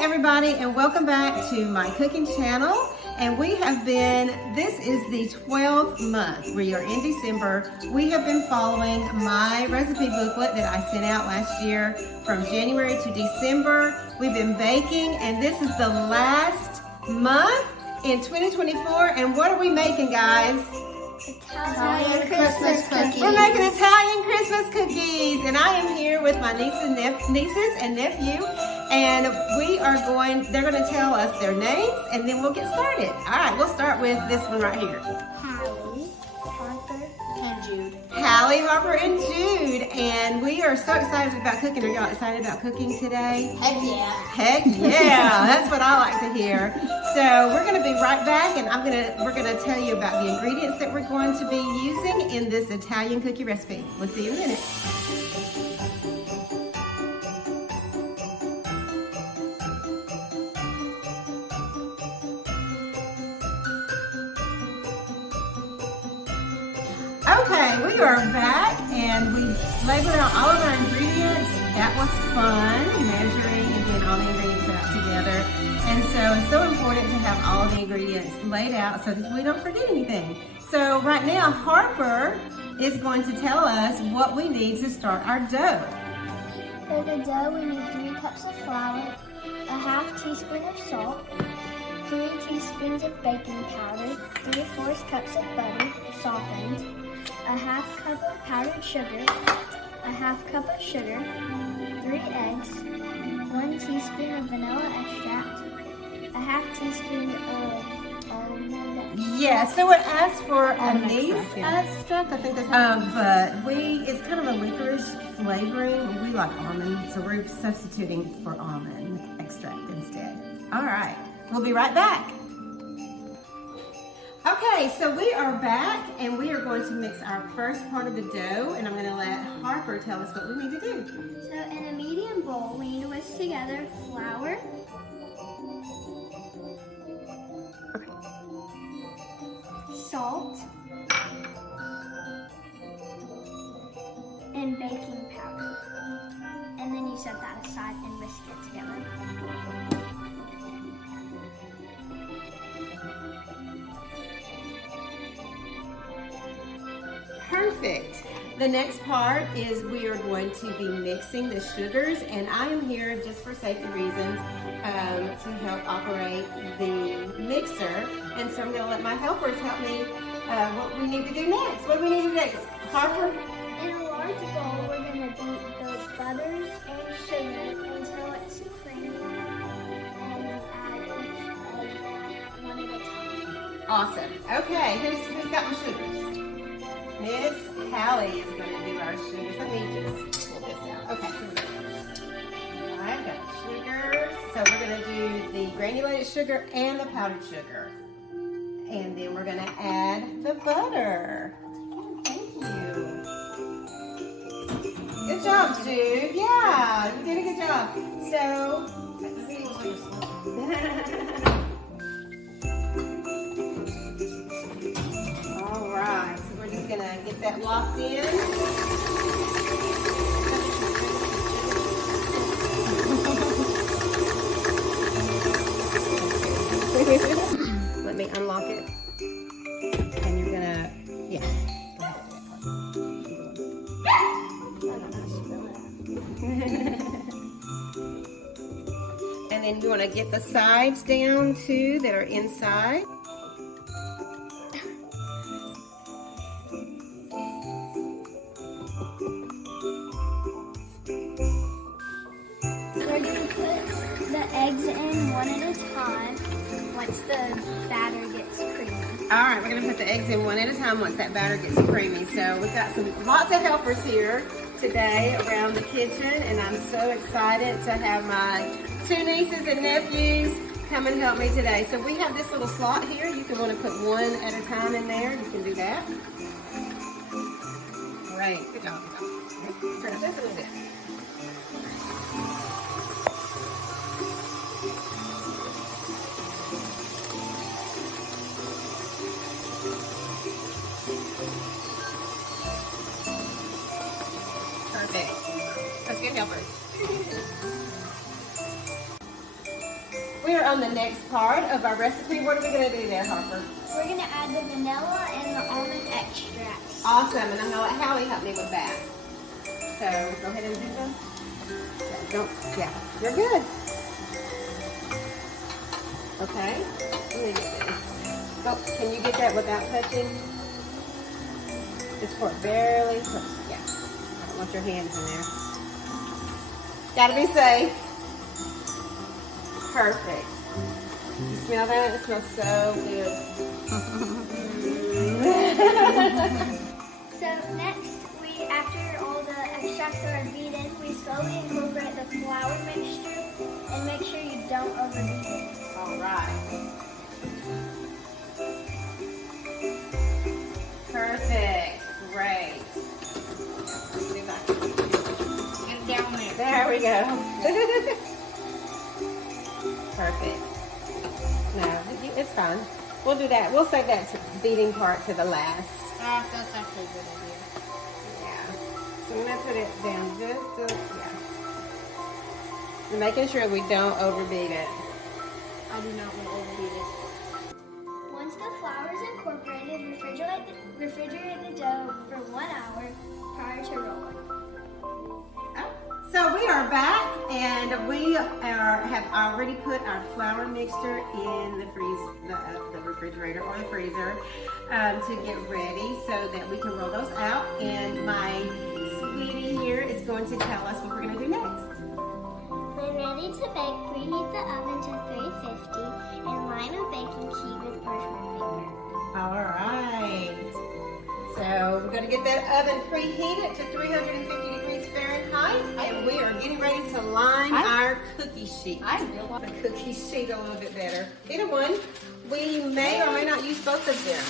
everybody, and welcome back to my cooking channel. And we have been, this is the 12th month. We are in December. We have been following my recipe booklet that I sent out last year from January to December. We've been baking, and this is the last month in 2024. And what are we making, guys? Italian Christmas cookies. We're making Italian Christmas cookies, and I am here with my nieces and nephew, and they're going to tell us their names, and then we'll get started. All right, we'll start with this one right here. Hallie, Harper, and Jude. Hallie, Harper, and Jude, and we are so excited about cooking. Are y'all excited about cooking today? Heck yeah. Heck yeah, that's what I like to hear. So we're going to be right back, and we're going to tell you about the ingredients that we're going to be using in this Italian cookie recipe. We'll see you in a minute. Okay, we are back, and we labeled out all of our ingredients. That was fun, measuring and getting all the ingredients out together. And so it's so important to have all the ingredients laid out so that we don't forget anything. So right now, Harper is going to tell us what we need to start our dough. For the dough, we need 3 cups of flour, a ½ teaspoon of salt, 3 teaspoons of baking powder, 3/4 cups of butter, softened, a ½ cup of powdered sugar, a ½ cup of sugar, 3 eggs, 1 teaspoon of vanilla extract, a ½ teaspoon of almond. Yeah, so it asks for anise extract, I think that's but it's kind of a licorice flavoring. We like almond, so we're substituting for almond extract instead. All right, we'll be right back. Okay, so we are back, and we are going to mix our first part of the dough, and I'm going to let Harper tell us what we need to do. So in a medium bowl, we need to whisk together flour, salt, and baking powder. And then you set that aside and whisk it together. Perfect. The next part is we are going to be mixing the sugars, and I am here just for safety reasons to help operate the mixer. And so I'm going to let my helpers help me what we need to do next. What do we need to do next? Harper? In a large bowl, we're going to beat the butters and sugar until it's creamy, and add each egg one at a time. Awesome. Okay, who's got my sugars? Miss Hallie is going to do our sugars. Let me just pull this out. Okay. All right, got the sugars. So we're going to do the granulated sugar and the powdered sugar. And then we're going to add the butter. Thank you. Good job, Jude. Yeah, you did a good job. So, let's see. All right. Gonna get that locked in. Let me unlock it. And you're gonna, yeah. And then you wanna get the sides down too that are inside. Eggs in one at a time once the batter gets creamy. All right, we're gonna put the eggs in one at a time once that batter gets creamy. So we've got lots of helpers here today around the kitchen, and I'm so excited to have my 2 nieces and nephews come and help me today. So we have this little slot here. You can want to put one at a time in there. You can do that. Great, good job. Turn it just a little bit. Perfect. Let's get helpers. we're on the next part of our recipe. What are we going to do there, Harper? We're going to add the vanilla and the almond extracts. Awesome, and I'm going to let Hallie help me with that. So go ahead and do them. Yeah, you're good. Okay, let me get this. Go, can you get that without touching? Just pour it barely. Yeah, I don't want your hands in there. Gotta be safe. Perfect. You smell that? It smells so good. So next, after all the extracts are beaten, we slowly incorporate the flour mixture and make sure you don't overbeat it. All right. Perfect. Great. Get down there. There we go. Perfect. No, it's fine. We'll do that. We'll save that beating part to the last. That's actually a good idea. Yeah. So I'm going to put it down just yeah. And making sure we don't overbeat it. I do not want to overbeat it. Once the flour is incorporated, refrigerate the dough for 1 hour prior to rolling. So we are back, and we have already put our flour mixture in the refrigerator or the freezer to get ready so that we can roll those out. And my sweetie here is going to tell us what we're going to do next. When ready to bake, preheat the oven to 350 and line a baking sheet with parchment paper. All right. So we're going to get that oven preheated to 350 degrees Fahrenheit, and we are getting ready to line our cookie sheet. I feel like the cookie sheet a little bit better. Either one. We may or may not use both of them.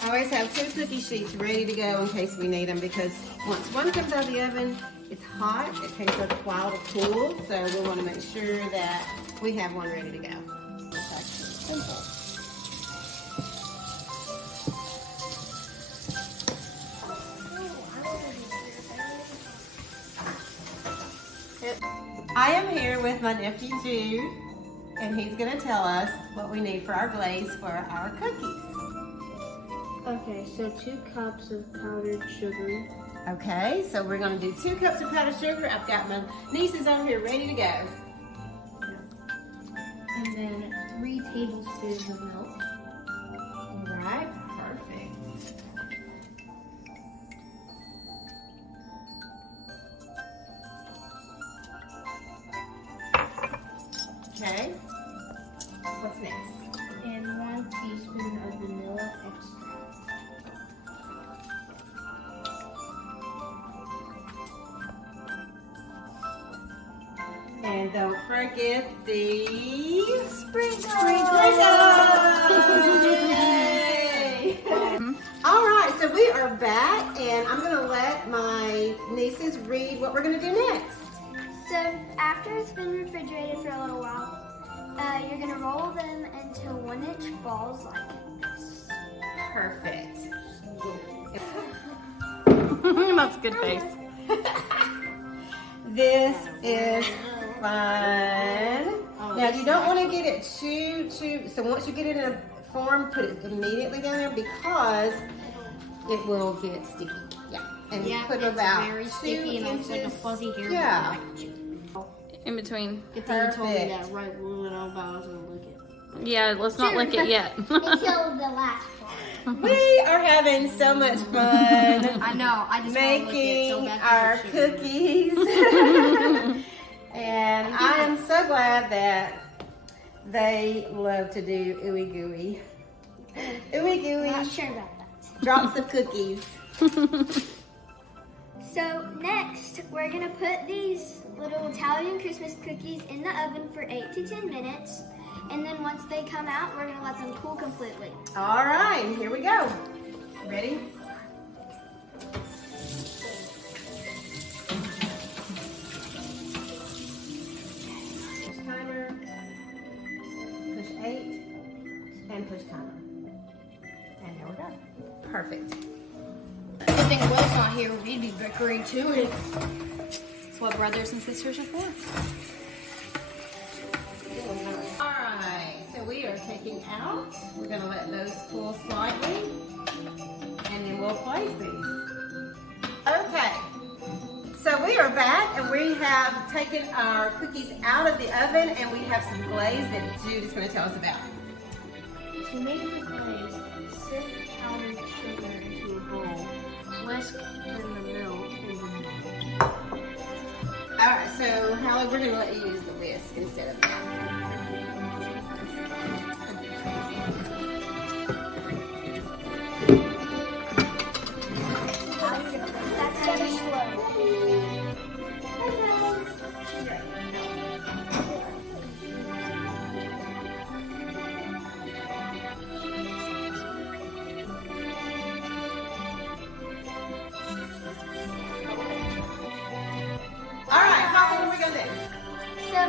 I always have 2 cookie sheets ready to go in case we need them, because once one comes out of the oven, it's hot. It takes a while to cool, so we want to make sure that we have one ready to go. Okay. Simple. I am here with my nephew Jude, and he's going to tell us what we need for our glaze for our cookies. Okay, so 2 cups of powdered sugar. Okay, so we're going to do 2 cups of powdered sugar. I've got my nieces over here ready to go. And then 3 tablespoons of milk. All right, perfect. Okay, what's next? And 1 teaspoon of vanilla extract. And don't forget the Sprinkles! Yay! All right, so we are back, and I'm going to let my nieces read what we're going to do next. So after it's been refrigerated for a little while, you're going to roll them into 1-inch balls like this. Perfect. That's a good face. This is fun. Now you don't want to get it too, so once you get it in a form, put it immediately down there because it will get sticky. Yeah. And put about very 2 sticky and inches. it's like a fuzzy hair. Yeah. In between. Good thing you told me Perfect. that right when I was going to lick it. Yeah, let's not lick it yet. Until the last part. We are having so much fun. I know, I just making want to lick it so bad our 'cause it's sugar. cookies. And I am so glad that they love to do ooey gooey. Ooey gooey. Not sure about that. Drops of cookies. So next, we're gonna put these little Italian Christmas cookies in the oven for 8 to 10 minutes. And then once they come out, we're gonna let them cool completely. All right, here we go. Ready? Push timer. Push 8 and push timer. And here we go. Perfect. Good thing Will's not here. We'd be bickering too. It's what brothers and sisters are for. All right, so we are taking out. We're going to let those cool slightly, and then we'll place these. Okay, so we are back, and we have taken our cookies out of the oven, and we have some glaze that Jude is going to tell us about. To make the glaze, sift powdered sugar into a bowl. Whisk in the milk in the middle. All right, so Hallie, we're going to let you use the whisk instead of that. That's better slow. All right, Holly, what are we going to do? So,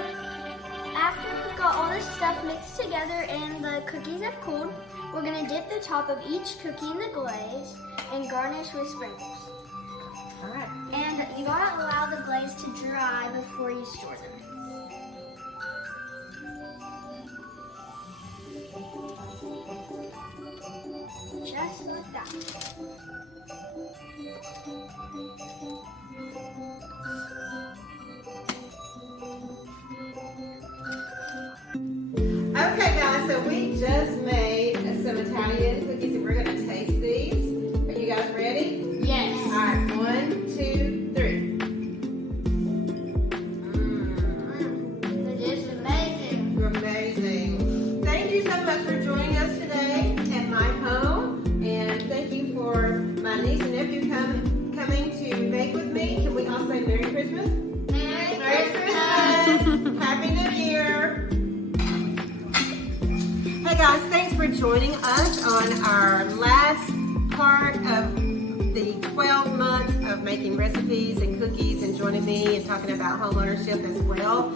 after we've got all this stuff mixed together and the cookies have cooled, we're going to dip the top of each cookie in the glaze and garnish with sprinkles. All right. And you gotta allow the glaze to dry before you store them. Just like that. Okay, guys, so we just made some Italian cookies, and we're going to taste these. Are you guys ready? Yes. All right, 1, 2, 3. This is amazing. You're amazing. Thank you so much for joining us today at my home, and thank you for my niece and nephew coming to bake with me. Can we all say Merry Christmas? Merry Christmas! Happy New Year! Hey guys, thanks for joining us on our last part of the 12 months of making recipes and cookies and joining me and talking about home ownership as well.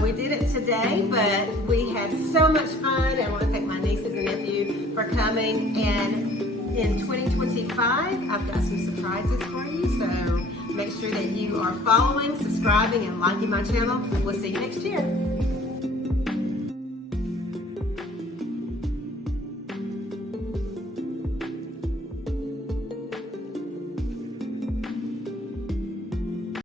We did it today, but we had so much fun. I want to thank my nieces and nephew for coming. And in 2025, I've got some surprises for you. So make sure that you are following, subscribing, and liking my channel. We'll see you next year.